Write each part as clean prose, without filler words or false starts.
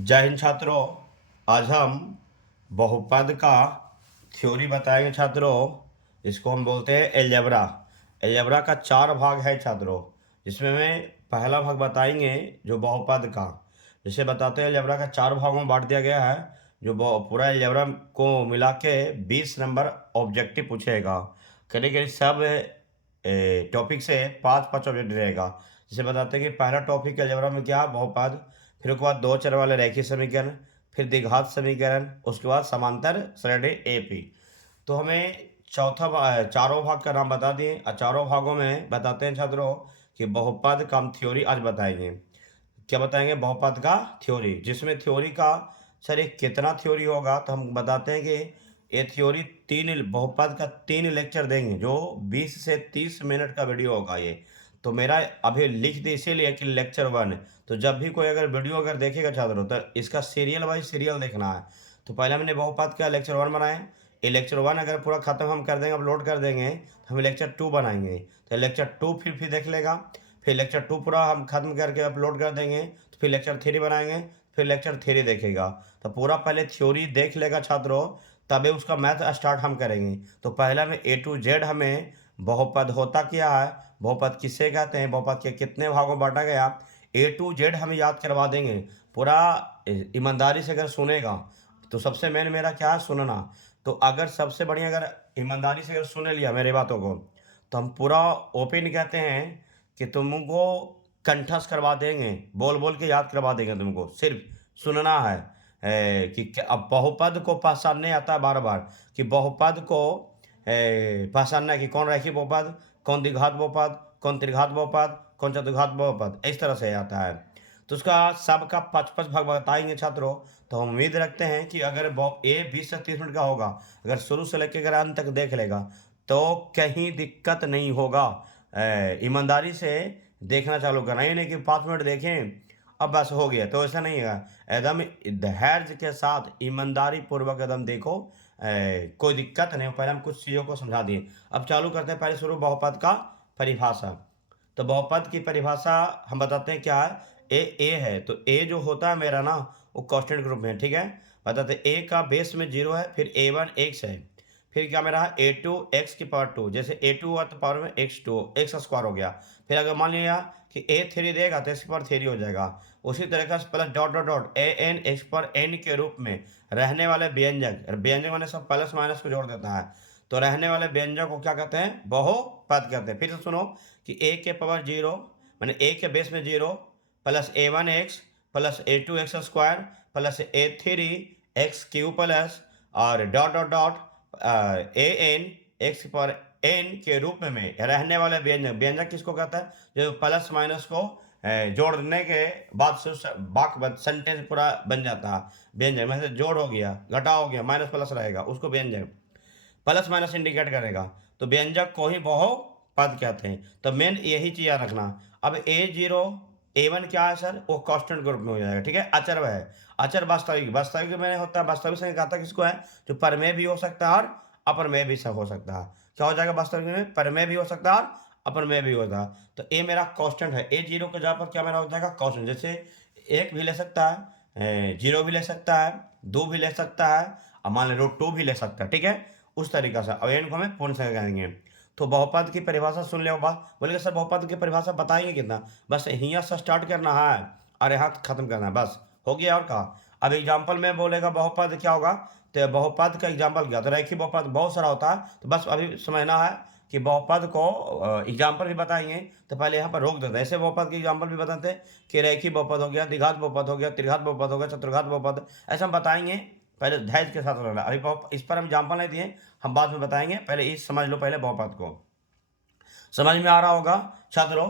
जय हिंद छात्रों। आज हम बहुपद का थ्योरी बताएंगे छात्रों। इसको हम बोलते हैं एलजेब्रा। एलजेब्रा का 4 भाग है छात्रों, जिसमें में पहला भाग बताएंगे जो बहुपद का, जिसे बताते हैं एलजेब्रा का 4 भागों में बांट दिया गया है। जो पूरा एलजेब्रा को मिला के 20 नंबर ऑब्जेक्टिव पूछेगा। करीब करीब सब टॉपिक से 5-5 ऑब्जेक्टिव रहेगा। जिसे बताते हैं कि पहला टॉपिक एलजेब्रा में क्या, बहुपद। फिर उसके बाद दो चर वाले रैखिक समीकरण, फिर द्विघात समीकरण, उसके बाद समांतर सरणी एपी। तो हमें चारों भाग का नाम बता दिए और चारों भागों में बताते हैं छात्रों कि बहुपद का हम थ्योरी आज बताएंगे। क्या बताएंगे? बहुपद का थ्योरी, जिसमें थ्योरी का सर एक कितना थ्योरी होगा, तो हम बताते हैं कि ये थ्योरी बहुपद का 3 लेक्चर देंगे, जो 20 से 30 मिनट का वीडियो होगा ये। तो मेरा अभी लिख दे इसीलिए कि लेक्चर 1। तो जब भी कोई अगर वीडियो अगर देखेगा छात्रों, तो इसका सीरियल बाई सीरियल देखना है। तो पहले हमने बहुपद का लेक्चर 1 बनाए। ये लेक्चर 1 अगर पूरा खत्म हम कर देंगे, अपलोड कर देंगे, तो हम लेक्चर 2 बनाएंगे। तो लेक्चर 2 फिर देख लेगा। फिर लेक्चर 2 पूरा हम खत्म करके अपलोड कर देंगे, तो फिर लेक्चर 3 बनाएंगे, फिर लेक्चर 3 देखेगा। तो पूरा पहले थ्योरी देख लेगा छात्रों, तभी उसका मैथ स्टार्ट हम करेंगे। तो पहला में A to Z हमें बहुपद होता क्या है, बहुपद किसे कहते हैं, बहुपद के कितने भागों में बांटा गया, A to Z हम याद करवा देंगे। पूरा ईमानदारी से अगर सुनेगा तो सबसे मेन मेरा क्या है, सुनना। तो अगर सबसे बढ़िया अगर ईमानदारी से अगर सुन लिया मेरी बातों को, तो हम पूरा ओपन कहते हैं कि तुमको कंठस्थ करवा देंगे, बोल बोल के याद करवा देंगे। तुमको सिर्फ सुनना है अब बहुपद को पहचानने आता है बार बार, कि बहुपद को पहचानना है कि कौन रैखिक बहुपद, कौन द्विघात बहुपद, कौन त्रिघात बहुपद, कौन चतुर्घात बहुपद, इस तरह से आता है। तो उसका सबका 5-5 भाग बताएंगे छात्रों। तो हम उम्मीद रखते हैं कि अगर ये 20 से 30 मिनट का होगा, अगर शुरू से लेकर अगर अंत तक देख लेगा तो कहीं दिक्कत नहीं होगा। ईमानदारी से देखना चालू करना, ये नहीं कि 5 मिनट देखें अब बस हो गया, तो ऐसा नहीं है। एकदम धैर्य के साथ ईमानदारी पूर्वक एकदम देखो, कोई दिक्कत नहीं हो। पहले हम कुछ चीज़ों को समझा दिए, अब चालू करते हैं। पहले शुरू बहुपद का परिभाषा। तो बहुपद की परिभाषा हम बताते हैं क्या है। ए है, तो ए जो होता है मेरा ना, वो कांस्टेंट ग्रुप में है, ठीक है। बताते हैं ए का बेस में 0 है, फिर A1 x है, फिर क्या मेरा है A2 x की पावर 2, जैसे A2 हुआ तो पावर में x2 x स्क्वायर हो गया। फिर अगर मान लिया कि A3 देगा तो x की पावर 3 हो जाएगा। उसी तरीके से plus dot dot dot an x पर n के रूप में रहने वाले व्यंजक, व्यंजक मैंने सब प्लस माइनस को जोड़ देता है, तो रहने वाले व्यंजक को क्या कहते हैं, बहुपद कहते हैं। फिर से सुनो कि a के पावर 0 मैंने a के बेस में 0 plus A1 x plus A2 x square plus A3 x cube plus और dot dot dot an x पर n के रूप में रहने वाले व्यंजक। व्यंजक किसको कहता है, जो प्लस माइनस को जोड़ने के बाद से वाक्य सेंटेंस पूरा बन जाता है। व्यंजक में से जोड़ हो गया, घटा हो गया, माइनस प्लस रहेगा, उसको व्यंजक प्लस माइनस इंडिकेट करेगा। तो व्यंजक को ही बहुपद कहते हैं। तो मेन यही चीज याद रखना। अब A0 A1 क्या है सर, वो कांस्टेंट ग्रुप में हो जाएगा, ठीक है। अचर वह है, अचर वास्तविक, वास्तविक में होता है, वास्तविक संख्या कहता किसको है, जो परमेय भी हो सकता है और अपरमेय भी हो सकता है। क्या हो जाएगा वास्तविक में, परमेय भी हो सकता है और अपरमेय भी होता है। तो ए मेरा कांस्टेंट है, A0 के जगह पर क्या मेरा हो जाएगा, कांस्टेंट। जैसे 1 भी ले सकता है, 0 भी ले सकता है, 2 भी ले सकता है, और मान लो √2 भी ले सकता है, ठीक है। उस तरीका से अब इनको हमें पूर्ण संख्या कहेंगे। तो बहुपद की परिभाषा सुन ले बात, बोलेंगे सर बहुपद की परिभाषा बताएंगे कितना, बस यहाँ से स्टार्ट करना है और यहाँ खत्म करना है, बस हो गया। और कहा अब एग्जाम्पल में बोलेगा बहुपद क्या होगा, तो बहुपद का एग्जाम्पल क्या, तो रैखिक बहुपद बहुत सारा होता है, तो बस अभी समझना है कि बहुपद को एग्जाम्पल भी बताएंगे। तो पहले यहाँ पर रोक देते हैं, ऐसे बहुपद के एग्जाम्पल भी बताते हैं कि रैखिक बहुपद हो गया, द्विघात बहुपद हो गया, त्रिघात बहुपद हो गया, चतुर्घात बहुपद, ऐसा हम बताएंगे। पहले धैर्य के साथ रहना, अभी इस पर हम एग्जाम्पल नहीं दिए, हम बाद में बताएंगे। पहले इस समझ लो, पहले बहुपद को समझ में आ रहा होगा छात्रों।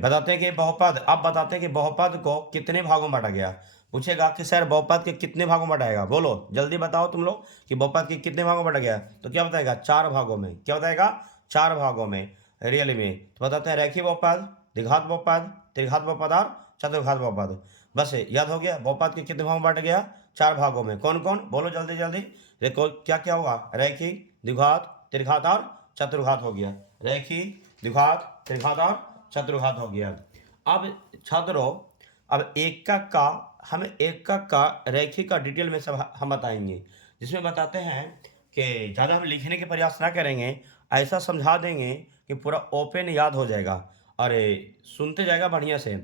बताते हैं कि बहुपद, अब बताते हैं कि बहुपद को कितने भागों में बांटा गया। पूछेगा कि सर बहुपद के कितने भागों में बांटा गया, बोलो जल्दी बताओ तुम लोग कि बहुपद के कितने भागों में बांटा गया। तो क्या बताएगा, 4 भागों में। क्या बताएगा, 4 भागों में रियली में। तो बताते हैं रैखिक बहुपद, द्विघात बहुपद, त्रिघात बहुपद और चतुर्घात बहुपद। बस याद हो गया, बहुपद के कितने भागों में बांटा गया, 4 भागों में। कौन कौन, बोलो जल्दी जल्दी। देखो क्या क्या होगा, रैखिक, द्विघात, त्रिघात और चतुर्घात हो गया। रैखिक, द्विघात, त्रिघात और चतुर्घात हो गया। अब छात्रों अब एकक का हमें एकक का रैखिक का डिटेल में सब हम बताएंगे, जिसमें बताते हैं कि ज़्यादा हम लिखने के प्रयास ना करेंगे, ऐसा समझा देंगे कि पूरा ओपन याद हो जाएगा और सुनते जाएगा बढ़िया से।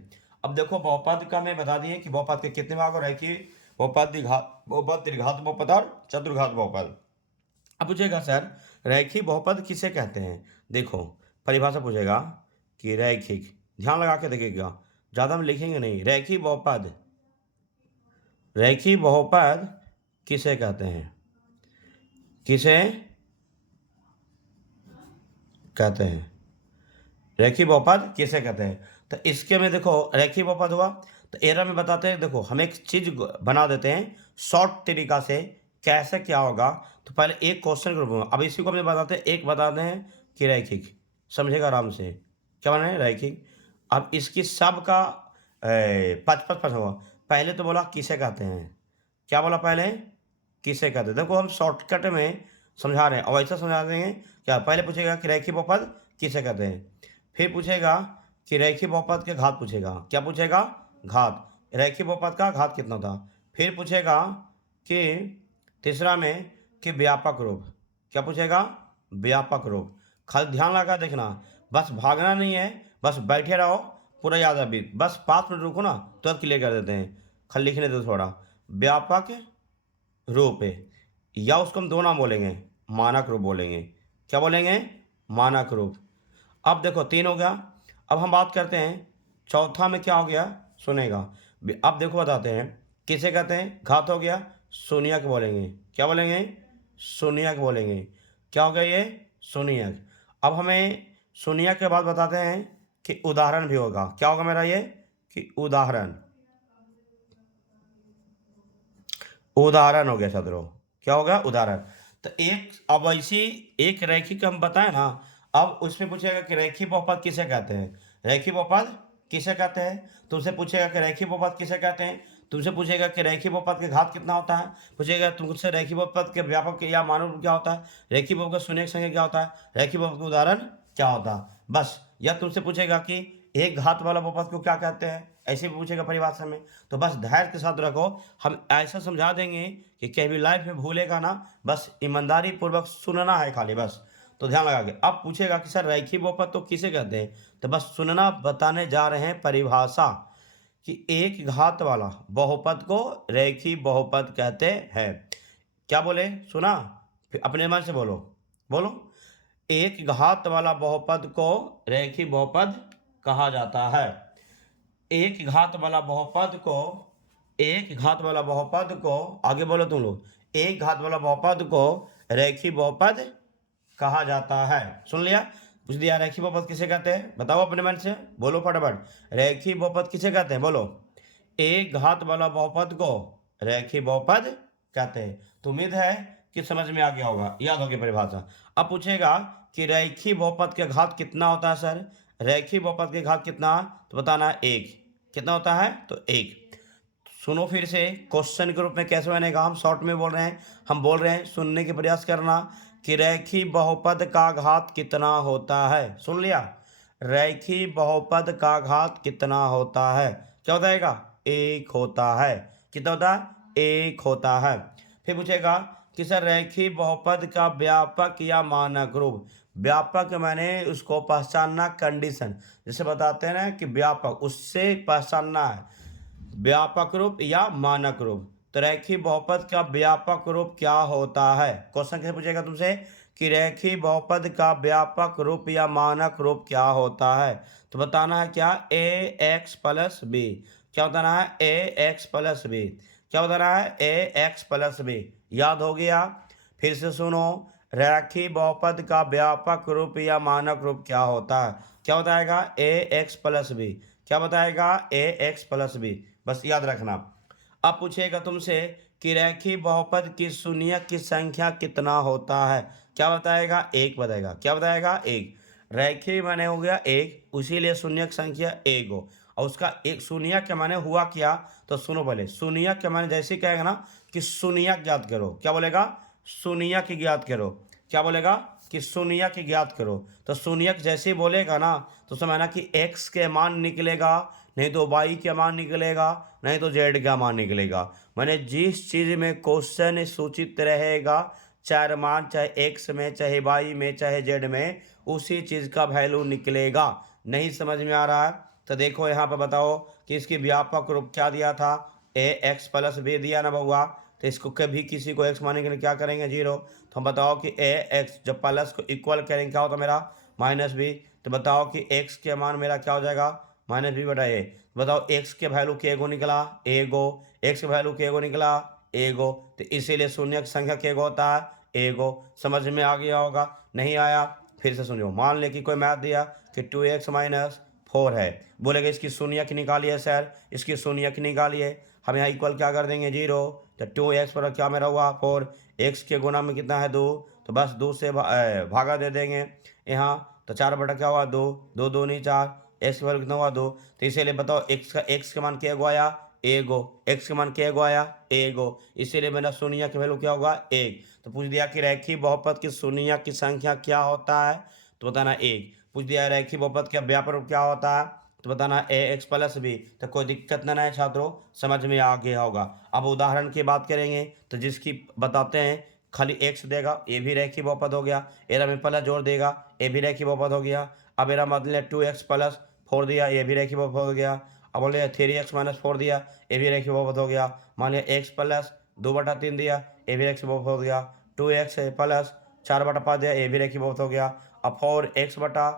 अब देखो बहुपद का मैं बता दिए कि बहुपद के कितने भाग और रैखिक बहुपद, द्विघात बहुपद, त्रिघात बहुपद और चतुर्घात बहुपद। अब पूछेगा सर रैखिक बहुपद किसे कहते हैं? देखो परिभाषा पूछेगा कि रैखिक, ध्यान लगा के देखिएगा, ज़्यादा हम लिखेंगे नहीं। रैखिक बहुपद, रैखिक बहुपद किसे कहते हैं? किसे कहते हैं? रैखिक बहुपद किसे कहते हैं? तो इसके में देखो रैखिक बहुपद हुआ तो एरा में बताते हैं, देखो हम एक चीज बना देते हैं शॉर्ट तरीका से, कैसे क्या होगा। तो पहले एक क्वेश्चन करूँगा, अब इसी को हम बताते हैं, एक बताते हैं कि रैखिक, समझेगा आराम से क्या बना है रैखिक। अब इसकी सब का 55% होगा। पहले तो बोला किसे कहते हैं, क्या बोला पहले? किसे कहते हैं। देखो हम शॉर्टकट में समझा रहे हैं और ऐसा समझा देंगे क्या, पहले पूछेगा कि रैखिक बहुपद किसे कहते हैं, फिर पूछेगा कि रैखिक बहुपद के घात पूछेगा, क्या पूछेगा? घात, रैखिक बहुपद का घात कितना था। फिर पूछेगा कि तीसरा में कि व्यापक रूप, क्या पूछेगा? व्यापक रूप। खाली ध्यान लगा देखना, बस भागना नहीं है, बस बैठे रहो, पूरा याद है। अभी बस 5 मिनट रुको ना तो क्लियर कर देते हैं, खाली लिखने दो थोड़ा। व्यापक रूप है, या उसको हम दो नाम बोलेंगे, मानक रूप बोलेंगे। क्या बोलेंगे? मानक रूप। अब देखो 3 हो गया। अब हम बात करते हैं चौथा में क्या हो गया, सुनेगा। अब देखो बताते हैं किसे कहते हैं। घात हो गया, शून्यक बोलेंगे। क्या बोलेंगे? शून्यक बोलेंगे। क्या हो गया ये? शून्यक। अब हमें शून्यक के बाद बताते हैं कि उदाहरण भी होगा। क्या होगा मेरा ये कि उदाहरण, उदाहरण हो गया छात्रों। क्या होगा? उदाहरण। तो एक अब ऐसी एक रैखिक हम बताएं ना, अब उसमें पूछेगा कि रैखिक बहुपद किसे कहते हैं। रैखिक बहुपद किसे कहते हैं, तुमसे पूछेगा कि रैखिक बहुपद किसे कहते हैं, तुमसे पूछेगा कि रैखिक बहुपद के घात कितना होता है, पूछेगा तुमसे रैखिक बहुपद के व्यापक या मानक रूप क्या होता है, रैखिक बहुपद का शून्य संख्या क्या होता है, रैखिक बहुपद का उदाहरण क्या होता है। बस, या तुमसे पूछेगा कि एक घात वाला बहुपद को क्या कहते हैं, ऐसे भी पूछेगा परिभाषा में। तो बस धैर्य के साथ रखो, हम ऐसा समझा देंगे कि कभी लाइफ में भूलेगा ना, बस ईमानदारी पूर्वक सुनना है खाली बस। तो ध्यान लगा के अब पूछेगा कि सर रैखिक बहुपद तो किसे कहते हैं, तो बस सुनना, बताने जा रहे हैं परिभाषा कि एक घात वाला बहुपद को रैखिक बहुपद कहते हैं। क्या बोले? सुना? फिर अपने मन से बोलो, बोलो। एक घात वाला बहुपद को रैखिक बहुपद कहा जाता है। एक घात वाला बहुपद को, एक घात वाला बहुपद को, आगे बोलो तुम लोग, एक घात वाला बहुपद को रैखिक बहुपद कहा जाता है। सुन लिया? पूछ दिया रैखिक बहुपद किसे कहते हैं, बताओ अपने मन से, बोलो फटाफट। रैखिक बहुपद किसे कहते हैं, बोलो। एक घात वाला बहुपद को रैखिक बहुपद कहते हैं। तो उम्मीद है कि समझ में आ गया होगा, याद होगी परिभाषा। अब पूछेगा कि रैखिक बहुपद के घात कितना होता है सर, रैखिक बहुपद के घात कितना, तो बताना है 1। कितना होता है? तो 1। सुनो फिर से, क्वेश्चन के रूप में कैसे बनेगा, हम शॉर्ट में बोल रहे हैं, हम बोल रहे हैं, सुनने के प्रयास करना कि रैखिक बहुपद का घात कितना होता है। सुन लिया? रैखिक बहुपद का घात कितना होता है, क्या बताएगा? 1 होता है। कितना होता है? 1 होता है। फिर पूछेगा कि सर रैखिक बहुपद का व्यापक या मानक रूप। व्यापक मैंने उसको पहचानना, कंडीशन जैसे बताते हैं ना कि व्यापक, उससे पहचानना है व्यापक रूप या मानक रूप। तो रैखिक बहुपद का व्यापक रूप क्या होता है, क्वेश्चन कैसे पूछेगा तुमसे कि रैखिक बहुपद का व्यापक रूप या मानक रूप क्या होता है। तो बताना है क्या? ax plus B. क्या बताना है? ax plus B. क्या बताना है? ax plus B. याद हो गया? फिर से सुनो, रैखिक बहुपद का व्यापक रूप या मानक रूप क्या होता है, क्या बताएगा? ax plus B. क्या बताएगा? ax plus B. बस याद रखना। अब पूछेगा तुमसे कि रैखिक बहुपद की शून्यक की संख्या कितना होता है, क्या बताएगा? 1 बताएगा। क्या बताएगा? 1। रैखिक माने हो गया 1, उसीलिए शून्यक संख्या 1 हो। और उसका एक शून्यक के माने हुआ क्या, तो सुनो पहले। शून्यक के माने जैसे कहेगा ना कि शून्यक ज्ञात करो, क्या बोलेगा? शून्यक ज्ञात करो। क्या बोलेगा? कि शून्यक ज्ञात करो। तो शून्यक जैसे ही बोलेगा ना तो समझना कि x के मान निकलेगा नहीं तो वाई का मान निकलेगा, नहीं तो जेड का मान निकलेगा। माने जिस चीज़ में क्वेश्चन सूचित रहेगा, चार मान, चाहे एक्स में, चाहे वाई में, चाहे जेड में, उसी चीज़ का वैल्यू निकलेगा। नहीं समझ में आ रहा है तो देखो यहाँ पर बताओ कि इसकी व्यापक रूप क्या दिया था, ए एक्स प्लस बी दिया ना बउआ। तो इसको कभी किसी को एक्स मानने के लिए क्या करेंगे, जीरो। तो हम बताओ कि ए एक्स जब प्लस को इक्वल करेंगे क्या होता मेरा, माइनस बी। तो बताओ कि एक्स के मान मेरा क्या हो जाएगा, माइनस बी बटा ए। बताओ एक्स के वैल्यू के गो निकला, ए गो। एक्स के वैल्यू के गो निकला, ए गो। तो इसीलिए शून्य की संख्या के गो होता है, ए गो। समझ में आ गया होगा, नहीं आया फिर से सुनियो। मान ले कि कोई मैथ दिया कि 2x माइनस 4 है, बोलेगा इसकी शून्य की निकालिए सर, इसकी शून्य की निकालिए। हम यहाँ इक्वल क्या कर देंगे, जीरो। तो 2x पर क्या मेरा हुआ 4, x के गुना में कितना है 2, तो बस 2 से भागा दे देंगे यहाँ। तो 4 बटा क्या हुआ 2, 2 2 नहीं 4, x के वैल्यू कितना हुआ 2। तो इसीलिए बताओ x के मान क्या गो आया, ए गो। x के मान क्या गो आया, ए गो। इसीलिए मेरा शून्य की वैल्यू क्या होगा, 1। तो पूछ दिया कि रैखिक बहुपद की शून्य की संख्या क्या होता है, तो बताना 1। पूछ दिया रैखिक बहुपद का व्यापक रूप क्या होता है, तो बताना ए एक्स प्लस बी। तो कोई दिक्कत ना है छात्रों, समझ में आ गया होगा। अब उदाहरण की बात करेंगे तो जिसकी बताते हैं खाली एक्स देगा, ये भी रैखिक बहुपद हो गया। एरा में प्लस जोड़ देगा, ये भी रैखिक बहुपद हो गया। अब एरा मतलब 2x प्लस 4 दिया, ये भी रैखिक बहुपद हो गया। अब बोले 3x माइनस 4 दिया, ये भी रैखिक बहुपद हो गया। मान लिया एक्स प्लस 2/3 दिया, ये भी रैखिक बहुपद हो गया। 2x प्लस 4/5 दिया, ये भी रैखिक बहुपद हो गया। अब 4x बटा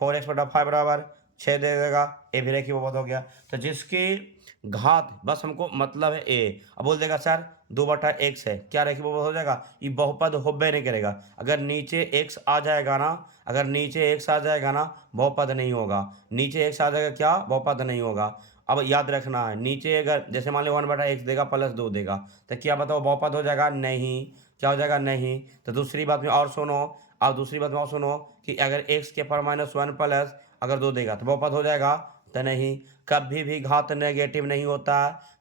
5 बराबर 6 दे देगा, ए भी रैखिक बहुपद हो गया। तो जिसकी घात बस हमको मतलब है ए। अब बोल देगा सर 2/x है, क्या रैखिक बहुपद हो जाएगा, ये बहुपद होबे नहीं करेगा। अगर नीचे x आ जाएगा ना, अगर नीचे x आ जाएगा ना, बहुपद नहीं होगा। नीचे x आ जाएगा क्या, बहुपद नहीं होगा। अब याद रखना है, नीचे अगर जैसे मान लो 1/x देगा प्लस 2 देगा, तो क्या बताओ बहुपद हो जाएगा, नहीं। क्या हो जाएगा, नहीं। तो दूसरी बात में और सुनो, अब दूसरी बात में और सुनो कि अगर x के पर -1 प्लस अगर 2 देगा तो बहुपद हो जाएगा, तो नहीं। कभी भी घात नेगेटिव नहीं होता,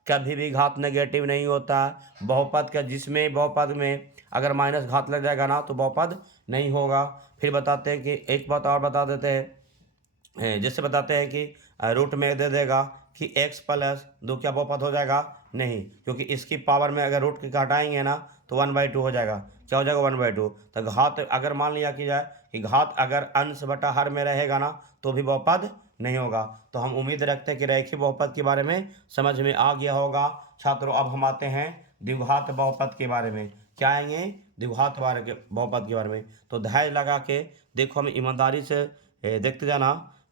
कभी भी घात नेगेटिव नहीं होता। बहुपद का जिसमें बहुपद में अगर माइनस घात लग जाएगा ना तो बहुपद नहीं होगा। फिर बताते हैं कि एक बात और बता देते हैं, जैसे बताते हैं कि रूट में दे देगा कि x प्लस 2 क्या बहुपद हो जाएगा, नहीं, क्योंकि इसकी पावर में अगर रूट का हटाएंगे ना तो 1/2 हो जाएगा। क्या हो जाएगा, 1/2। तो घात अगर मान लिया कि जाए कि घात अगर अंश बटा हर में रहेगा ना तो भी बहुपद नहीं होगा। तो हम उम्मीद रखते हैं कि रैखिक बहुपद के बारे में समझ में आ गया होगा छात्रों। अब हम आते हैं द्विघात बहुपद के बारे में। क्या आएंगे, द्विघात बहुपद के बारे में। तो धैर्य लगा के देखो, हम ईमानदारी से देखते जाना।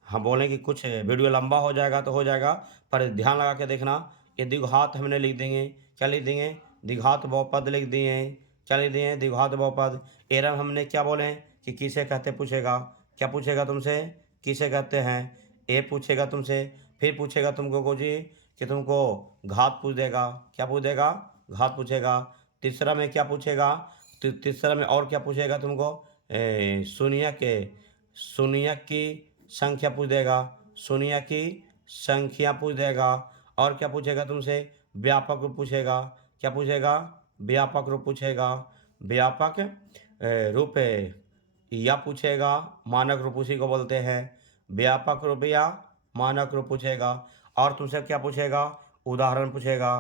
हम बोलें कि कुछ वीडियो लंबा हो जाएगा तो हो जाएगा, पर ध्यान लगा के देखना। ये द्विघात हमने लिख देंगे, क्या लिख देंगे, द्विघात बहुपद लिख दिए। क्या लिख दिए, द्विघात बहुपद। एरम हमने क्या बोले कि किसे कहते पूछेगा, क्या पूछेगा तुमसे, किसे कहते हैं, ए पूछेगा तुमसे। फिर पूछेगा तुमको को जी कि तुमको घात पूछ देगा, क्या पूछ देगा, घात पूछेगा। तीसरा में क्या पूछेगा, तीसरा में और क्या पूछेगा तुमको, शून्य की संख्या पूछ देगा, शून्य की संख्या पूछ देगा। और क्या पूछेगा तुमसे, व्यापक रूप पूछेगा। क्या पूछेगा, व्यापक रूप पूछेगा। व्यापक रूप या पूछेगा, मानक रूप उसी को बोलते हैं। व्यापक रूप या मानक रूप पूछेगा। और तुमसे क्या पूछेगा, उदाहरण पूछेगा।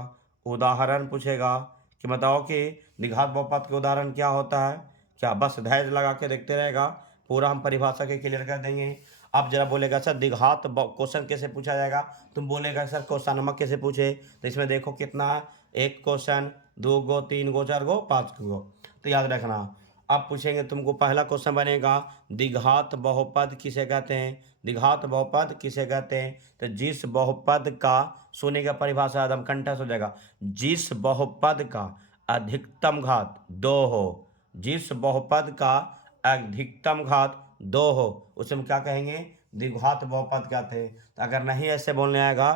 उदाहरण पूछेगा कि बताओ कि द्विघात बहुपद के उदाहरण क्या होता है। क्या बस धैर्य लगा के देखते रहेगा, पूरा हम परिभाषा के क्लियर कर देंगे। अब जरा बोलेगा सर द्विघात क्वेश्चन कैसे पूछा जाएगा, तुम बोलेगा सर क्वेश्चन नंबर कैसे पूछे। तो इसमें देखो कितना है, एक क्वेश्चन, 2 गो, 3 गो, 4 गो, 5 गो। तो याद रखना। अब पूछेंगे तुमको, पहला क्वेश्चन बनेगा द्विघात बहुपद किसे कहते हैं। द्विघात बहुपद किसे कहते हैं, तो जिस बहुपद का, सुने का परिभाषा एकदम कंठस्थ हो जाएगा, जिस बहुपद का अधिकतम घात 2 हो, जिस बहुपद का अधिकतम घात 2 हो, उसे हम क्या कहेंगे, द्विघात बहुपद कहते हैं। तो अगर नहीं ऐसे बोलने आएगा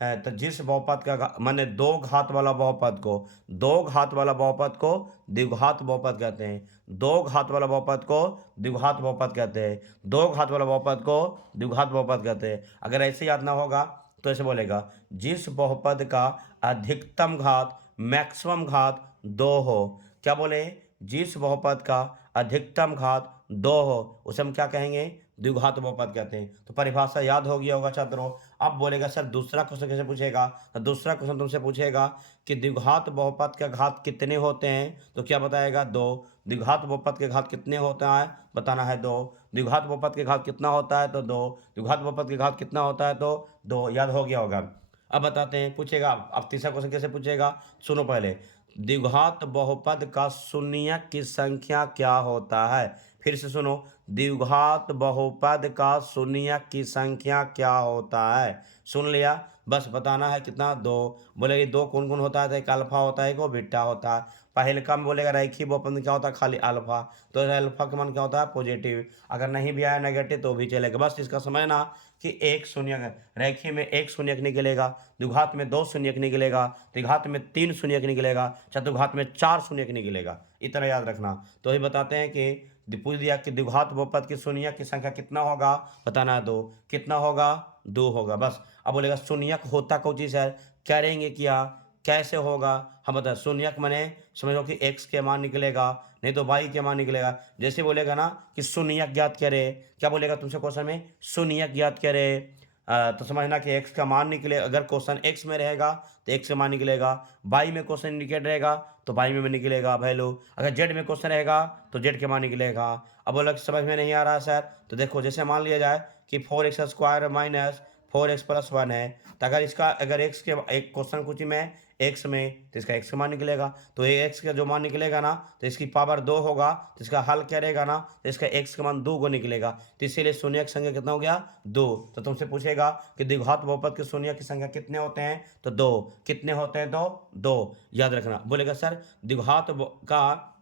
तो जिस बहुपद का माने 2 घात वाला बहुपद को, 2 घात वाला बहुपद को द्विघात बहुपद कहते हैं। 2 घात वाला बहुपद को द्विघात बहुपद कहते हैं। 2 घात वाला बहुपद को द्विघात बहुपद कहते हैं। अगर ऐसे याद ना होगा तो ऐसे बोलेगा, जिस बहुपद का अधिकतम घात मैक्सिमम घात 2 हो। क्या बोले, जिस बहुपद का अधिकतम घात 2 हो, उसे हम क्या कहेंगे? द्विघात बहुपद कहते हैं। तो परिभाषा याद हो गया होगा छात्रों। अब बोलेगा सर दूसरा क्वेश्चन कैसे पूछेगा? तो दूसरा क्वेश्चन तुमसे पूछेगा कि द्विघात बहुपद के घात कितने होते हैं? तो क्या बताएगा? 2। द्विघात बहुपद के घात कितने होता है? बताना है 2। द्विघात बहुपद के घात कितना होता है? तो 2। द्विघात बहुपद के घात कितना होता है? तो 2। याद हो गया होगा। अब बताते हैं, पूछेगा। अब तीसरा क्वेश्चन कैसे पूछेगा? सुनो पहले। द्विघात बहुपद का शून्यक की संख्या क्या होता है? फिर से सुनो। द्विघात बहुपद का शून्यक की संख्या क्या होता है? सुन लिया? बस बताना है कितना? 2। बोलेगी 2 कौन कौन होता है? तो एक अल्फा होता है, एक वो बीटा होता है। पहले का में बोलेगा रेखीय बहुपद में क्या होता है? खाली अल्फा। तो अल्फा का मान क्या होता है? पॉजिटिव। अगर नहीं भी आया नेगेटिव तो भी चलेगा। बस इसका समझना कि एक शून्यक, रेखीय में एक शून्यक निकलेगा, द्विघात में 2 शून्यक निकलेगा, त्रिघात में 3 शून्यक निकलेगा, चतुर्घात में 4 शून्यक निकलेगा। इतना याद रखना। तो ये बताते हैं कि पूछ दिया कि द्विघात बहुपद की शून्यक की संख्या कितना होगा? बताना है 2। कितना होगा? 2 होगा। बस अब बोलेगा शून्यक होता कौन चीज़ है? करेंगे क्या? कैसे होगा? हम बताए शून्यक माने समझो कि x के मान निकलेगा, नहीं तो y के मान निकलेगा। जैसे बोलेगा ना कि शून्यक ज्ञात करे, क्या बोलेगा तुमसे क्वेश्चन में? शून्यक ज्ञात करे। तो समझना कि x का मान निकले। अगर क्वेश्चन x में रहेगा तो x का मान निकलेगा, y में क्वेश्चन इंडिकेट रहेगा तो y में भी निकलेगा वैल्यू, अगर z में क्वेश्चन रहेगा तो z के मान निकलेगा। अब बोला कि समझ में नहीं आ रहा है सर, तो देखो जैसे मान लिया जाए कि 4x² माइनस 4x प्लस 1 है, तो अगर इसका अगर x के एक क्वेश्चन पूछी मैं x में, तो इसका x का मान निकलेगा। तो ये x का जो मान निकलेगा ना, तो इसकी पावर 2 होगा, तो इसका हल क्या रहेगा ना, तो इसका x का मान 2 को निकलेगा। तो इसीलिए शून्य की संख्या कितना हो गया? 2। तो तुमसे पूछेगा कि द्विघात बहुपद के शून्य की संख्या कितने होते हैं? तो 2। कितने होते हैं? तो 2। याद रखना। बोलेगा सर द्विघात का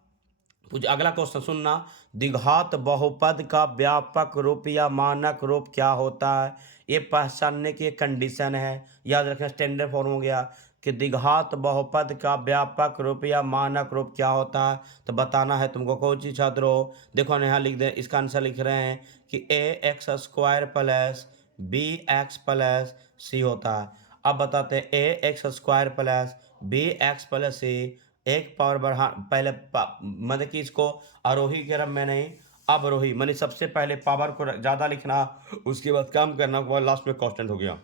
अगला क्वेश्चन सुनना। द्विघात बहुपद का व्यापक रूप या मानक रूप क्या होता है? ये पहचानने की एक कंडीशन है। याद रखना, स्टैंडर्ड फॉर्म हो गया कि द्विघात बहुपद का व्यापक रूप या मानक रूप क्या होता है? तो बताना है तुमको कौन सी छात्रों। देखो यहाँ लिख दे, इसका आंसर लिख रहे हैं कि ax² plus bx plus c होता है। अब बताते हैं ax² plus bx plus c एक पावर बढ़ा, पहले मतलब कि इसको आरोही क्रम में नहीं अवरोही, मैंने सबसे पहले पावर को ज़्यादा लिखना, उसके बाद कम करना, उसके बाद लास्ट में कांस्टेंट हो गया।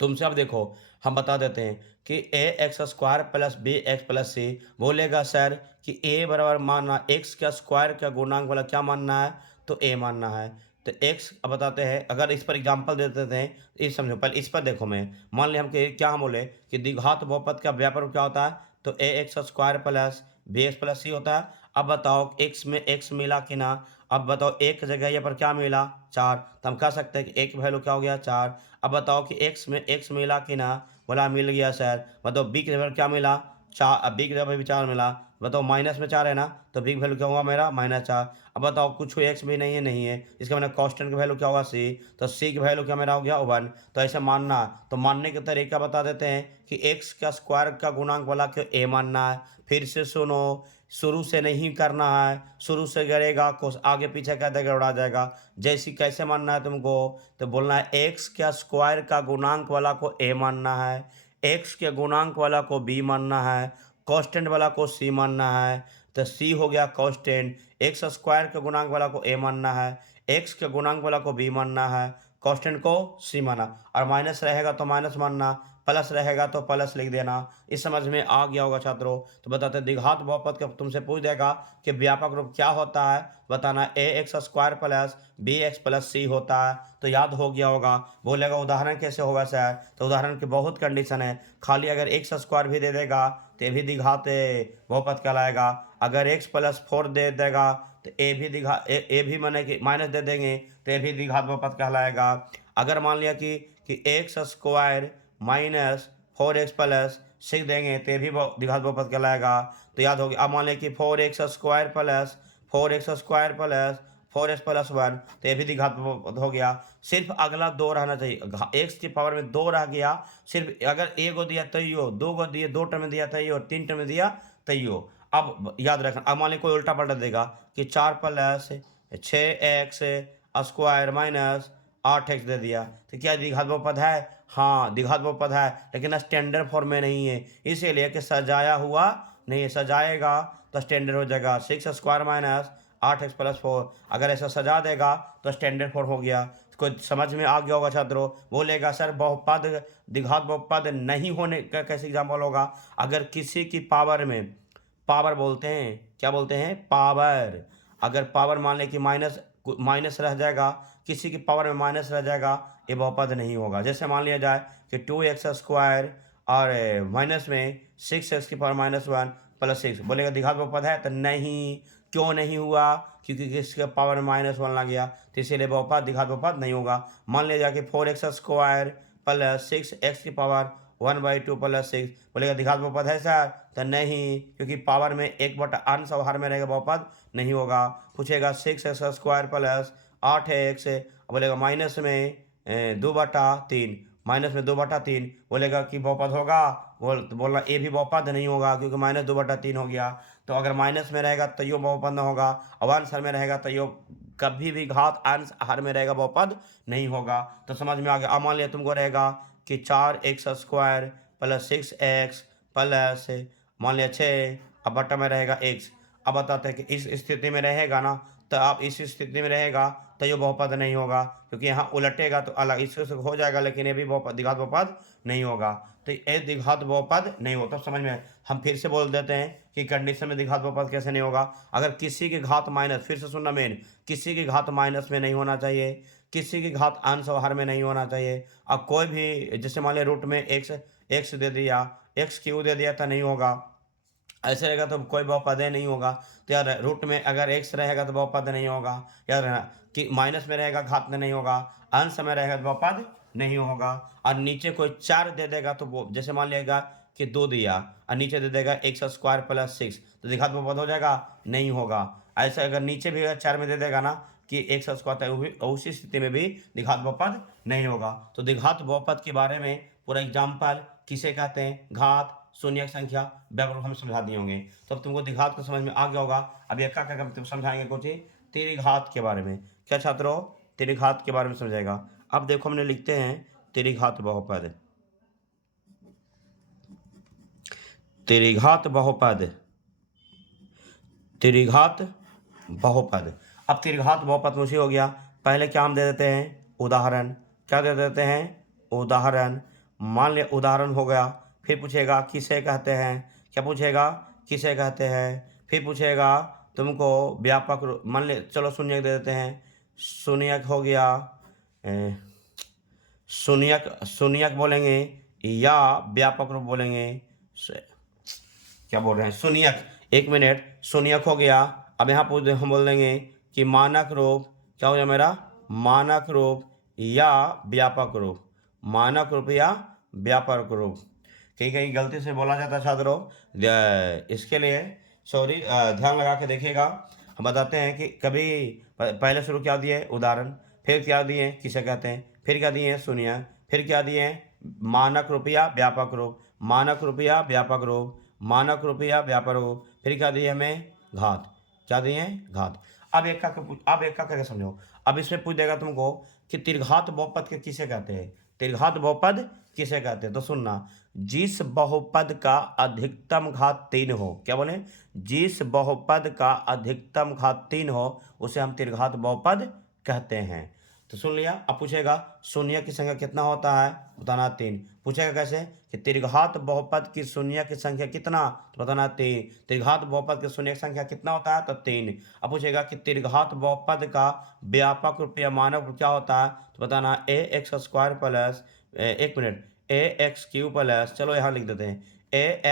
तुमसे अब देखो हम बता देते हैं कि ax² plus bx plus c। बोलेगा सर कि a बराबर मानना x का स्क्वायर का गुणांक वाला क्या मानना है? तो a मानना है। तो x अब बताते हैं, अगर इस पर एग्जांपल दे देते हैं, इस समझो पहले इस पर देखो। मैं मान लिया हम क्या हम बोले कि द्विघात बहुपद का व्यापक क्या होता है? तो ax² plus bx plus c होता है। अब बताओ x में x मिला कि ना? अब बताओ एक जगह यहाँ पर क्या मिला? 4। तो हम कह सकते हैं कि एक वैल्यू क्या हो गया? 4। अब बताओ कि x में x मिला कि ना? बोला मिल गया सर। बताओ b की जगह क्या मिला? 4। अब b की जगह भी 4 मिला। बताओ माइनस में 4 है ना, तो b की वैल्यू क्या हुआ मेरा? -4। अब बताओ कुछ x भी नहीं है, नहीं है, इसका मतलब कांस्टेंट की वैल्यू क्या होगा? c। तो c की वैल्यू क्या मेरा हो गया? 1। तो ऐसे मानना, तो मानने के तरीका बता देते हैं कि x का स्क्वायर का गुणांक वाला क्यों a मानना है। फिर से सुनो, शुरू से नहीं करना है, शुरू से करेगा को आगे पीछे कर देगा, उड़ा जाएगा। जैसी कैसे मानना है तुमको? तो बोलना है x का स्क्वायर का गुणांक वाला को a मानना है, x के गुणांक वाला को b मानना है, कांस्टेंट वाला को c मानना है। तो c हो गया कांस्टेंट, x स्क्वायर के गुणांक वाला को a मानना है, x के गुणांक वाला को b मानना है, कांस्टेंट को c माना, और माइनस रहेगा तो माइनस मानना, प्लस रहेगा तो प्लस लिख देना। इस समझ में आ गया होगा छात्रों। तो बताते द्विघात बहुपद का तुमसे पूछ देगा कि व्यापक रूप क्या होता है? बताना ax² plus bx plus c होता है। तो याद हो गया होगा। बोलेगा उदाहरण कैसे होगा सर? तो उदाहरण की बहुत कंडीशन है। खाली अगर x² भी दे देगा तो ये भी द्विघात बहुपद कहलाएगा। अगर x प्लस 4 दे देगा तो ए भी माने कि माइनस दे देंगे तो ये भी द्विघात बहुपद कहलाएगा। अगर मान लिया कि x² माइनस 4x प्लस 6 देंगे तो ये भी द्विघात बहुपद कहलाएगा। तो याद होगी। अब मान लें कि 4x² plus 4x² plus 4x plus 1, तो ये भी द्विघात बहुपद हो गया। सिर्फ अगला 2 रहना चाहिए, x की पावर में 2 रह गया। सिर्फ अगर एक को दिया तैयो, 2 को दिए, 2 टर्म दिया तैयो, 3 टर्म दिया तैयो। अब याद रखना, अब मान लें कोई उल्टा पलटा देगा कि 4 प्लस 6x² माइनस 8x दे दिया, तो क्या द्विघात बहुपद है? हाँ द्विघात बहुपद है, लेकिन स्टैंडर्ड फॉर्म में नहीं है, इसीलिए कि सजाया हुआ नहीं है। सजाएगा तो स्टैंडर्ड हो जाएगा। 6² माइनस 8x प्लस 4। अगर ऐसा सजा देगा तो स्टैंडर्ड फॉर्म हो गया। कोई समझ में आ गया होगा छात्रों। बोलेगा सर बहुपद द्विघात बहुपद नहीं होने का कैसे एग्जाम्पल होगा? अगर किसी की पावर में, पावर बोलते हैं, क्या बोलते हैं? पावर। अगर पावर मान ले कि माइनस रह जाएगा, किसी की पावर में माइनस रह जाएगा, ये बहुपद नहीं होगा। जैसे मान लिया जाए कि 2x² और माइनस में 6x की पावर -1 प्लस 6, बोलेगा द्विघात बहुपद है? तो नहीं। क्यों नहीं हुआ? क्योंकि किसके पावर में -1 लग गया, तो इसीलिए बहुपद द्विघात बहुपद नहीं होगा। मान लिया जाए कि 4x² प्लस 6x की पावर 1/2 प्लस 6, बोलेगा द्विघात बहुपद है सर? तो नहीं, क्योंकि पावर में 1/, अंश और हर में रहेगा, बहुपद नहीं होगा। पूछेगा 6x² प्लस 8x, बोलेगा माइनस में 2/3, माइनस में 2/3, बोलेगा कि बहुपद होगा? बोलना ये भी बहुपद नहीं होगा, क्योंकि -2/3 हो गया। तो अगर माइनस में रहेगा तो यो बहुपद न होगा, और अंश हर में रहेगा तो यो कभी भी घात अंश हर में रहेगा, बहुपद नहीं होगा। तो समझ में आ गया। अब मान लिया तुमको रहेगा कि 4x² प्लस 6x प्लस मान लिया 6, अब बट्टा में रहेगा x। अब बताते हैं कि इस स्थिति में रहेगा ना, तो आप इस स्थिति में रहेगा तो ये बहुपद नहीं होगा, क्योंकि यहाँ उलटेगा तो अलग इससे हो जाएगा, लेकिन ये भी बहुपद द्विघात बहुपद नहीं होगा। तो ये द्विघात बहुपद नहीं होता। तो समझ में, हम फिर से बोल देते हैं कि कंडीशन में द्विघात बहुपद कैसे नहीं होगा। अगर किसी की घात माइनस, फिर से सुनना मेन, किसी की घात माइनस में नहीं होना चाहिए, किसी की घात अंश और हर में नहीं होना चाहिए। अब कोई भी, जैसे मान लिया रूट में x दे दिया, x³ दे दिया तो नहीं होगा। ऐसे रहेगा तो कोई बहुपद नहीं होगा। तो यार रूट में अगर x रहेगा तो बहुपद नहीं होगा, यार कि माइनस में रहेगा घात में नहीं होगा, अंश में रहेगा तो बहुपद नहीं होगा। और नीचे कोई 4 दे देगा तो वो, जैसे मान लिएगा कि 2 दिया और नीचे दे देगा x² प्लस 6, तो द्विघात बहुपद हो जाएगा? नहीं होगा। ऐसा अगर नीचे भी 4 में दे देगा ना कि x², तो उसी स्थिति में भी द्विघात बहुपद नहीं होगा। तो द्विघात बहुपद के बारे में पूरा एग्जाम्पल किसे कहते हैं, घात, शून्यक संख्या, व्यापक हम समझा दिए होंगे। तो अब तुमको द्विघात को समझ में आ गया होगा। अब एक का तुम समझाएंगे कुछ त्रिघात के बारे में। क्या छात्रों? त्रिघात के बारे में समझाएगा। अब देखो हमने लिखते हैं त्रिघात बहुपद, त्रिघात बहुपद, त्रिघात बहुपद। अब त्रिघात बहुपद मुझे हो गया। पहले क्या हम दे देते हैं? उदाहरण। क्या दे देते हैं? उदाहरण। मान लिया उदाहरण हो गया। फिर पूछेगा किसे कहते हैं? क्या पूछेगा? किसे कहते हैं? फिर पूछेगा तुमको व्यापक रूप, मान ले चलो शून्यक दे देते हैं। शून्यक हो गया, शून्यक बोलेंगे या व्यापक रूप बोलेंगे? क्या बोल रहे हैं? शून्यक। 1 मिनट, शून्यक हो गया। अब यहाँ पर हम बोल देंगे कि मानक रूप। क्या हो गया मेरा? मानक रूप या व्यापक रूप, मानक रूप या व्यापक रूप। कहीं कहीं गलती से बोला जाता है छात्रों, इसके लिए सॉरी, ध्यान लगा के देखिएगा। हम बताते हैं कि कभी पहले शुरू क्या दिए? उदाहरण। फिर क्या दिए? किसे कहते हैं। फिर क्या दिए? शून्य। फिर क्या दिए? मानक रूप या व्यापक रूप, मानक रूप या व्यापक रूप, मानक रूप या व्यापक रूप। फिर क्या दिए हमें? घात। क्या दिए? घात। अब एक का करके समझो। अब इसमें पूछ देगा तुमको कि त्रिघात बहुपद के किसे कहते हैं? त्रिघात बहुपद किसे कहते हैं? तो सुनना, जिस बहुपद का अधिकतम घात 3 हो। क्या बोले? जिस बहुपद का अधिकतम घात 3 हो उसे हम त्रिघात बहुपद कहते हैं। तो सुन लिया। अब पूछेगा शून्य की संख्या कितना होता है? बताना 3। पूछेगा कैसे? कि त्रिघात बहुपद की शून्य की संख्या कितना? तो बताना 3। त्रिघात बहुपद की शून्य की संख्या कितना होता है? तो 3। अब पूछेगा कि त्रिघात बहुपद का व्यापक रूप या मानक रूप क्या होता है? तो बताना ax² plus, 1 minute, ax³ plus, चलो यहाँ लिख देते हैं,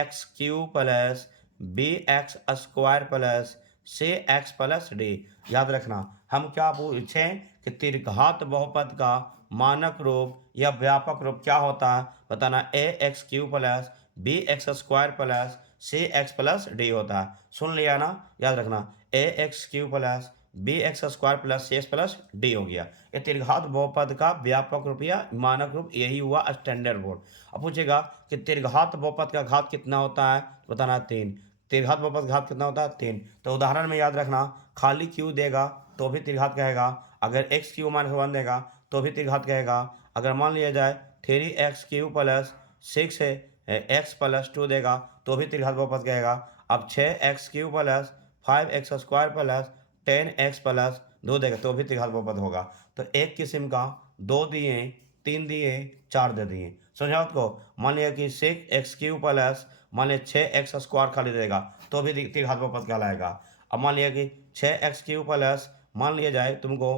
ax³ plus bx² plus cx plus d। याद रखना, हम क्या पूछे कि त्रिघात बहुपद का मानक रूप या व्यापक रूप क्या होता है? बताना ax³ plus bx² plus cx plus d होता है। सुन लिया ना? याद रखना, ax³ plus bx² plus cx plus d हो गया। ये त्रिघात बहुपद का व्यापक रूप या मानक रूप, यही हुआ स्टैंडर्ड बोर्ड। अब पूछेगा कि त्रिघात बहुपद का घात कितना होता है? बताना 3। त्रिघात बहुपद घात कितना होता है? 3। तो उदाहरण में याद रखना, खाली क्यू देगा तो भी त्रिघात कहेगा, अगर x³ - 1 देगा तो भी त्रिघात कहेगा। अगर मान लिया जाए 3x³ प्लस 6x प्लस 2 देगा तो भी त्रिघात बहुपद कहेगा। अब 6x³ plus 5x² plus 10x plus 2 देगा तो भी त्रिघात बहुपद होगा। तो एक किस्म का 2 दिए, 3 दिए, 4 दे दिए। समझा आपको? मान लिया कि 6x³ प्लस मान लिया 6x स्क्वायर खाली देगा तो भी त्रिघात बहुपद कहलाएगा। अब मान लिया कि 6x³ प्लस मान लिया जाए तुमको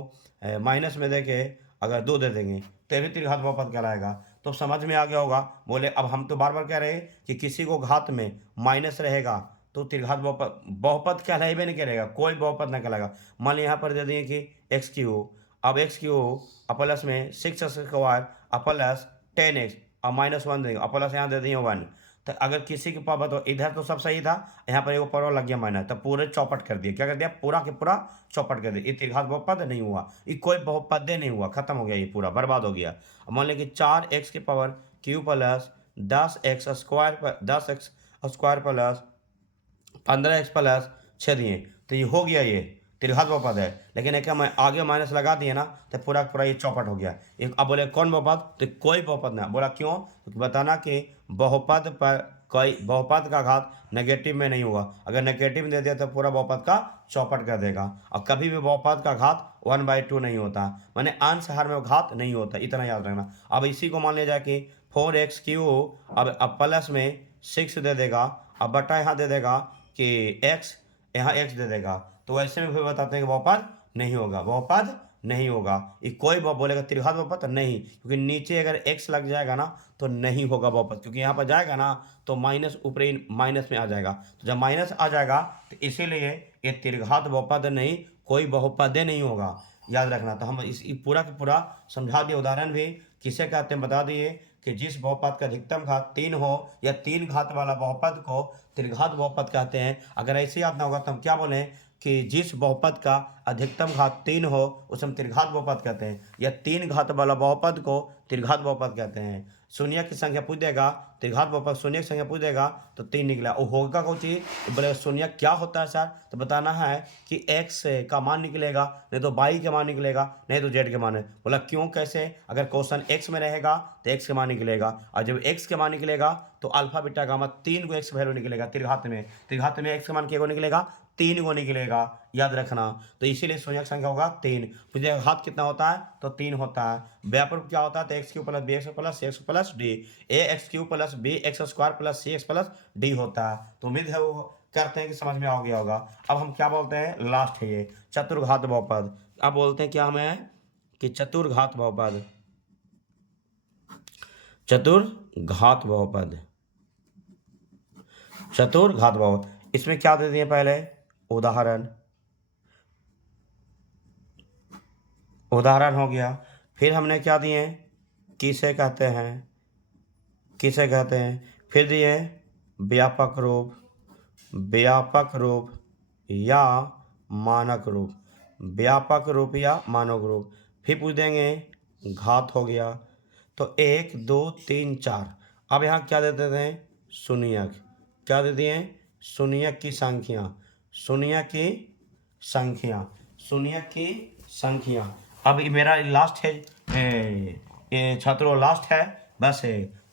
माइनस में देके अगर 2 दे देंगे तो भी त्रिघात बहुपद कहलाएगा। तो समझ में आ गया होगा। बोले अब हम तो बार बार कह रहे हैं कि किसी को घात में माइनस रहेगा तो त्रिघात बहुपद बहुपद कहलाएबे नहीं करेगा, कोई बहुपद नहीं कहलाएगा। मान लिया यहाँ पर दे दिए कि x³ अब x³ प्लस में 6x स्क्वायर प्लस 10x और -1 देंगे और प्लस यहाँ दे दिए 1। तो अगर किसी के पास तो इधर तो सब सही था, यहाँ पर एगो पड़ो लग गया माइनस, तो पूरे चौपट कर दिया। क्या कर दिया? पूरा के पूरा चौपट कर दिया। ये त्रिघात बहुपद नहीं हुआ, ये कोई बहुपद नहीं हुआ, खत्म हो गया, ये पूरा बर्बाद हो गया। अब मान लिया कि 4x³ plus 10x square plus 15x plus 6 दिए तो ये हो गया, ये त्रिघात बहुपद है। लेकिन एक मैं आगे माइनस लगा दिए ना तो पूरा पूरा ये चौपट हो गया। एक अब बोले कौन बहुपद? तो कोई बहुपद ना। बोला क्यों? तो बताना कि बहुपद पर कोई बहुपद का घात नेगेटिव में नहीं होगा। अगर नेगेटिव में दे दिया तो पूरा बहुपद का चौपट कर देगा। और कभी भी बहुपद का घात 1/2 नहीं होता, माने अंश हर में घात नहीं होता, इतना याद रखना। अब इसी को मान लिया जाए कि 4x³ अब प्लस में 6 दे देगा, अब बटा यहाँ दे देगा कि x, यहाँ x दे देगा। तो ऐसे में फिर बताते हैं कि बहुपद नहीं होगा, बहुपद नहीं होगा। ये कोई बोलेगा त्रिघात बहुपद नहीं, क्योंकि नीचे अगर x लग जाएगा ना तो नहीं होगा बहुपद, क्योंकि यहाँ पर जाएगा ना तो माइनस ऊपरी माइनस में आ जाएगा। तो जब माइनस आ जाएगा तो इसीलिए ये त्रिघात बहुपद नहीं, कोई बहुपद नहीं होगा, याद रखना। तो हम इस पूरा का पूरा समझा दिए। उदाहरण भी किसे कहते हैं बता दिए कि जिस बहुपद का अधिकतम घात 3 हो या 3 घात वाला बहुपद को त्रिघात बहुपद कहते हैं। अगर ऐसे याद ना होगा तो हम क्या बोलें कि जिस बहुपद का अधिकतम घात 3 हो उसे हम त्रिघात बहुपद कहते हैं, या 3 घात वाला बहुपद को त्रिघात बहुपद कहते हैं। शून्य की संख्या पूछ देगा, त्रिघात बहुपद शून्य की संख्या पूछ देगा तो 3 निकला। वो होगा कौन चीज? बोले शून्य क्या होता है सर? तो बताना है कि x का मान निकलेगा, नहीं तो y का मान निकलेगा, नहीं तो z के मान है। बोला क्यों कैसे? अगर क्वेश्चन x में रहेगा तो x का मान निकलेगा, और जब x के मान निकलेगा तो अल्फा बीटा गामा 3 को x वैल्यू निकलेगा। त्रिघात में x का मान क्या निकलेगा? 3 को निकलेगा, याद रखना। तो इसीलिए शून्य संख्या होगा 3। मुझे घात कितना होता है? तो 3 होता है। व्यापक क्या होता है? तो x³ plus bx plus cx plus d, ax³ plus bx square plus cx plus d होता है। तो उम्मीद है वो करते हैं कि समझ में आ गया होगा। अब हम क्या बोलते हैं? लास्ट है ये चतुर्घात बहुपद। अब बोलते हैं क्या हमें कि चतुर्घात बहुपद, चतुर्घात बहुपद, चतुर्घात बहुपद। इसमें क्या दे दिए? पहले उदाहरण हो गया। फिर हमने क्या दिए? किसे कहते हैं, किसे कहते हैं। फिर दिए व्यापक रूप, व्यापक रूप या मानक रूप, व्यापक रूप या मानक रूप। फिर पूछ देंगे घात हो गया। तो 1 2 3 4। अब यहाँ क्या देते थे? शून्यक। क्या दे दिए? शून्यक की संख्या, शून्यक की संख्या, शून्यक की संख्या। अब ये मेरा लास्ट है, ये छात्रों लास्ट है, बस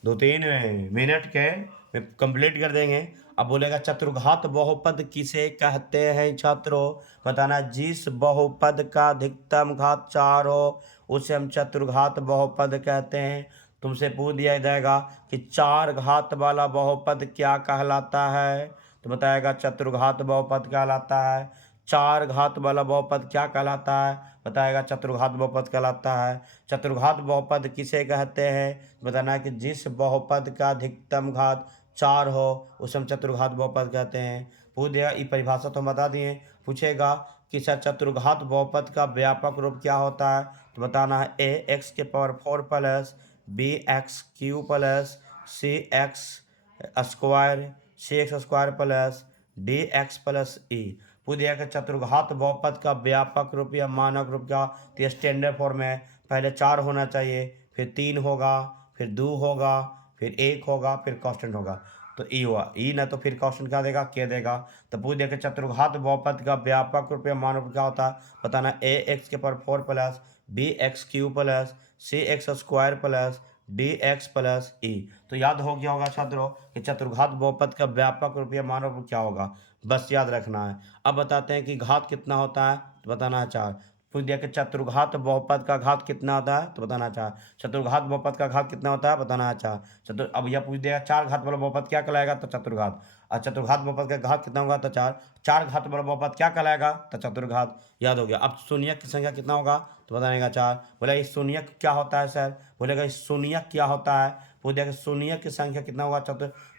2-3 मिनट के कंप्लीट कर देंगे। अब बोलेगा चतुर्घात बहुपद किसे कहते हैं छात्रों? बताना। जिस बहुपद का अधिकतम घात 4 हो उसे हम चतुर्घात बहुपद कहते हैं। तुमसे पूछ दिया जाएगा कि 4 घात वाला बहुपद क्या कहलाता है? तो बताएगा चतुर्घात बहुपद कहलाता है। 4 घात वाला बहुपद क्या कहलाता है? बताएगा चतुर्घात बहुपद कहलाता है। चतुर्घात बहुपद किसे कहते हैं? बताना है कि जिस बहुपद का अधिकतम घात 4 हो उसे हम चतुर्घात बहुपद कहते हैं। पूछ दिया, ये परिभाषा तो बता दिए। पूछेगा कि सर चतुर्घात बहुपद का व्यापक रूप क्या होता है? तो बताना है ax⁴ plus bx³ plus cx square plus dx plus e। पूछ दिया कि चतुर्घात बहुपद का व्यापक रूप या मानक रूप क्या? तो स्टैंडर्ड फॉर्म में पहले 4 होना चाहिए, फिर 3 होगा, फिर 2 होगा, फिर 1 होगा, फिर कांस्टेंट होगा। तो ई हुआ, ई ना तो फिर कांस्टेंट क्या देगा? के देगा। तो पूछ दिया कि चतुर्घात बहुपद का व्यापक रूप या मानक रूप क्या होता है? बताना ax⁴ plus bx³ plus cx square plus D x plus E. तो याद हो गया होगा छात्रों कि चतुर्घात बहुपद का व्यापक रूप या मानक रूप क्या होगा, बस याद रखना है। अब बताते हैं कि घात कितना होता है, तो बताना है 4। पूछ दिया कि चतुर्घात बहुपद का घात कितना होता है, तो बताना है 4। चतुर्घात बहुपद का घात कितना होता है, बताना है 4। अब यह पूछ दिया 4 घात वाला बहुपद क्या कहलाएगा, तो चतुर्घात। और चतुर्घात बहुपद का घात कितना होगा, तो 4। 4 घात वाला बहुपद क्या कहलाएगा, तो चतुर्घात। याद हो गया। अब शून्यक की संख्या कितना होगा, तो बताएगा 4। बोले इस शून्यक क्या होता है सर, बोलेगा इस शून्यक क्या होता है। पूछ दिया कि शून्यक की संख्या कितना होगा,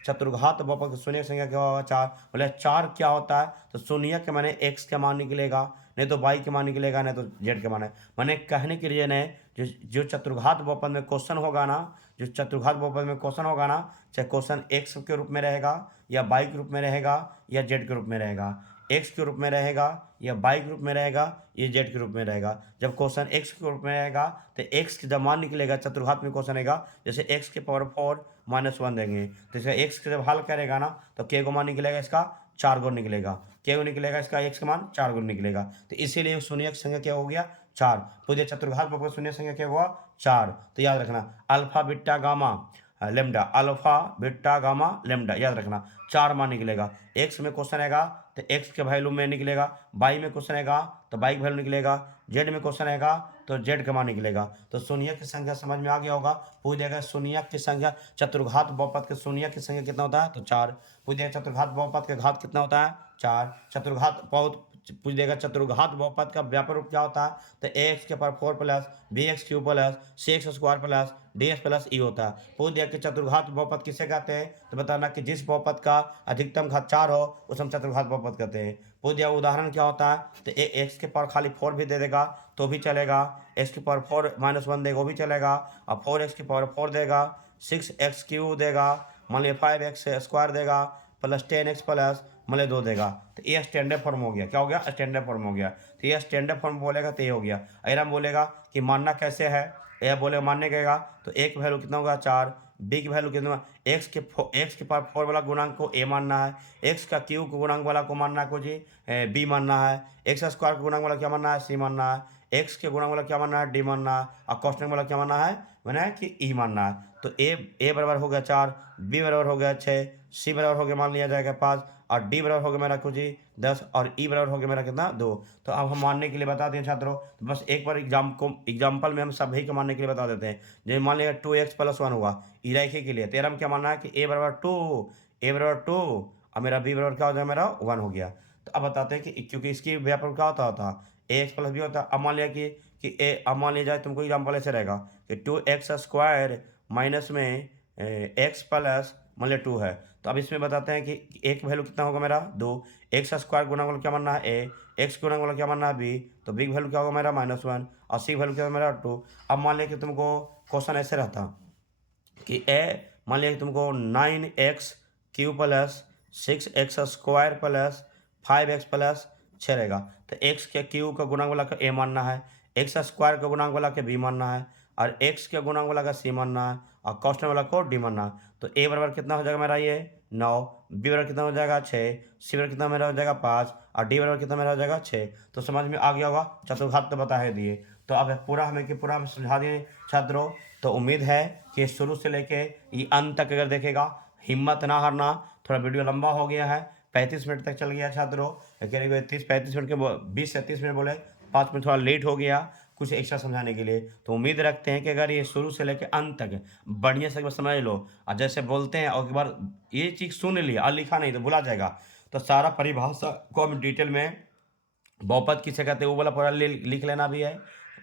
चतुर्घात बहुपद की शून्यक संख्या क्या होगा, 4। बोले 4 क्या होता है, तो शून्यक के माने x के मान निकलेगा, नहीं तो y के मान निकलेगा, नहीं तो z के मान है। मैंने कहने के लिए ने जो चतुर्घात बहुपद में क्वेश्चन होगा ना, जो चतुर्घात बहुपद में क्वेश्चन होगा ना, चाहे क्वेश्चन x के रूप में रहेगा या y के रूप में रहेगा या z के रूप में रहेगा, x के रूप में रहेगा या y के रूप में रहेगा या z के रूप में रहेगा। जब क्वेश्चन x के रूप में रहेगा तो x के जब मान निकलेगा, चतुर्घात में क्वेश्चन रहेगा, जैसे x के पावर 4 -1 देंगे, तो इसका x के जब हल करेगा ना तो k को मान निकलेगा इसका 4 गुण निकलेगा, k को निकलेगा इसका x का मान 4 गुण निकलेगा। तो इसीलिए शून्यक संख्या क्या हो गया, 4। पूरे चतुर्घात बहुपद शून्य संख्या क्या हुआ, 4। तो याद रखना alpha beta gamma lambda, alpha beta gamma lambda, याद रखना 4 मान निकलेगा। x में क्वेश्चन आएगा तो x के वैल्यू में निकलेगा, y में क्वेश्चन आएगा तो y की वैल्यू निकलेगा, z में क्वेश्चन आएगा तो z का मान निकलेगा। तो शून्यक की संख्या समझ में आ गया होगा। पूछ देगा शून्यक की संख्या, चतुर्घात बहुपद के शून्यक की संख्या कितना होता है, तो 4। पूछ देगा चतुर्घात बहुपद का घात कितना होता है, 4। चतुर्घात बहुत पूछ देगा चतुर्घात बहुपद का व्यापक रूप क्या होता है, तो एक्स के power 4 plus B x cube plus C x square plus D x plus E होता है। पूछ दिया कि चतुर्घात बहुपद किसे कहते हैं, तो बताना कि जिस बहुपद का अधिकतम घात 4 हो उसे हम चतुर्घात बहुपद कहते हैं। पूछ दिया उदाहरण क्या होता है, तो एक्स के पावर खाली 4 भी दे देगा तो भी चलेगा, एक्स के पावर 4 -1 देगा वो भी चलेगा, और 4x की पावर 4 देगा, 6x क्यू देगा, मान लिया 5x स्क्वायर देगा प्लस 10x प्लस मान लिया 2 देगा। तो ये स्टैंडर्ड फॉर्म हो गया, क्या हो गया, स्टैंडर्ड फॉर्म हो गया। तो ये स्टैंडर्ड फॉर्म बोलेगा तो ये हो गया। अगर हम बोलेगा कि मानना कैसे है, यह बोलेगा मानने कहेगा तो ए की वैल्यू कितना होगा, 4। बी की वैल्यू कितना, एक्स के पावर 4 वाला गुणांक को ए मानना है, एक्स का क्यू के गुणांक वाला को मानना है, कुछ बी मानना है, एक्स स्क्वायर के गुणांक वाला क्या मानना है, सी मानना है, एक्स के गुणांक वाला क्या मानना है, डी मानना है, और कॉन्स्टेंट वाला क्या मानना है, मैंने कि ई मानना है। तो ए बराबर हो गया 4, बी बराबर हो गया 6, सी बराबर हो गया मान लिया जाएगा 5, और डी बराबर हो गया मेरा कुछ 10, और ई बराबर हो गया मेरा कितना, 2। तो अब हम मानने के लिए बता दें छात्रों, तो बस एक बार एग्जाम्पल में हम सभी को मानने के लिए बता देते हैं। जैसे मान लिया 2x + 1 हुआ ई रेखी के लिए, तेरा हम क्या मानना है कि ए बराबर 2 और मेरा बी बराबर क्या हो जाएगा, मेरा 1 हो गया। तो अब बताते हैं कि क्योंकि इसकी व्यापक क्या होता था, ax + b होता है। अब मान लिया कि ए, अब मान लिया जाए तुमको एग्जाम्पल ऐसे रहेगा कि 2x² माइनस में x प्लस मान लिया 2 है। तो अब इसमें बताते हैं कि एक वैल्यू कितना होगा मेरा, 2। x² गुणा वाला क्या मानना है, ए, x गुणा वाला क्या मानना है, बी। तो बी वैल्यू क्या होगा मेरा -1, और सी वैल्यू क्या होगा मेरा 2। अब मान लिया कि तुमको क्वेश्चन ऐसे रहता कि मान लिया कि तुमको 9x³ plus 6x² plus 5x plus 6 रहेगा। तो x के क्यू का गुणांक वाला का ए मानना है, x² का गुणांक वाला के बी मानना है, और x के गुणांक वाला का सी मानना है, और कॉन्स्टेंट वाला को डी मानना है। तो a बराबर कितना हो जाएगा मेरा, ये 9, b बराबर कितना हो जाएगा 6, c बराबर कितना मेरा हो जाएगा 5, और d बराबर कितना मेरा हो जाएगा 6। तो समझ में आ गया होगा, चतुर्घात तो बता है दिए। तो अब पूरा हमें कि पूरा हम समझा दिए छात्रों। तो उम्मीद है कि शुरू से लेके ये अंत तक अगर देखेगा, हिम्मत ना हारना। थोड़ा वीडियो लंबा हो गया है, 35 मिनट तक चल गया छात्रों, करीब 30-35 मिनट के 20 से 30 मिनट बोले, 5 मिनट थोड़ा लेट हो गया कुछ एक्स्ट्रा समझाने के लिए। तो उम्मीद रखते हैं कि अगर ये शुरू से लेकर अंत तक बढ़िया से समझ लो, और जैसे बोलते हैं और एक बार ये चीज़ सुन लिया और लिखा नहीं तो भुला जाएगा। तो सारा परिभाषा को हम डिटेल में बहुपद किसे कहते हैं वो वाला पूरा लिख लेना भी है।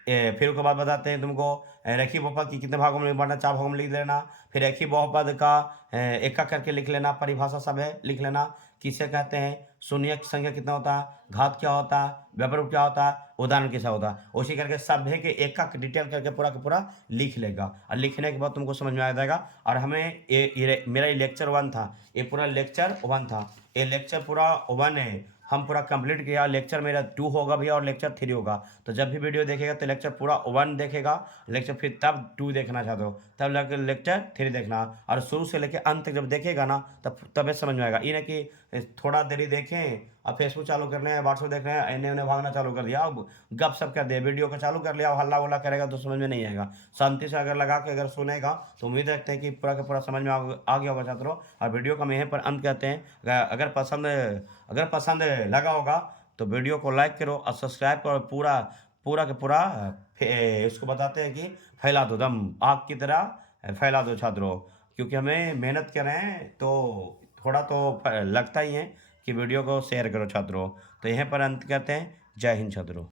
फिर उसके बाद बताते हैं तुमको रेखीय बहुपद की कितने भागों में बांटना, 4 भागों में लिख लेना। फिर रेखीय बहुपद का एक एक करके लिख लेना, परिभाषा सब है लिख लेना, किसे कहते हैं, शून्य की संख्या कितना होता है, घात क्या होता है, व्यापक क्या होता है, उदाहरण कैसा होता है, उसी करके सब है कि एक एक डिटेल करके पूरा का पूरा लिख लेगा। और लिखने के बाद तुमको समझ में आ जाएगा। और हमें मेरा ये लेक्चर 1 था, ये पूरा लेक्चर 1 था, ये लेक्चर पूरा 1 है। हम पूरा कंप्लीट किया। लेक्चर मेरा 2 होगा भैया और लेक्चर 3 होगा। तो जब भी वीडियो देखेगा तो लेक्चर पूरा 1 देखेगा, लेक्चर फिर तब 2 देखना चाहते हो तब लेक्चर 3 देखना, और शुरू से लेकर अंत तक जब देखेगा ना तब तबे समझ में आएगा। ये नहीं कि थोड़ा देरी देखें अब फेसबुक चालू करने हैं, व्हाट्सएप देख रहे हैं, इन्हें उन्हें भागना चालू कर दिया, अब गप सप कर दिया, वीडियो को चालू कर लिया, हल्ला उल्ला करेगा तो समझ में नहीं आएगा। शांति से अगर लगा के अगर सुनेगा तो उम्मीद रखते हैं कि पूरा का पूरा समझ में आ गया होगा छात्रों। और वीडियो को हम यहीं पर अंत करते हैं। अगर पसंद लगा होगा तो वीडियो को लाइक करो और सब्सक्राइब करो। पूरा पूरा के पूरा इसको बताते हैं कि फैला दो, दम आग की तरह फैला दो छात्रों, क्योंकि हमें मेहनत कर रहे हैं तो थोड़ा तो लगता ही है कि वीडियो को शेयर करो छात्रों। तो यहीं पर अंत करते हैं। जय हिंद छात्रों।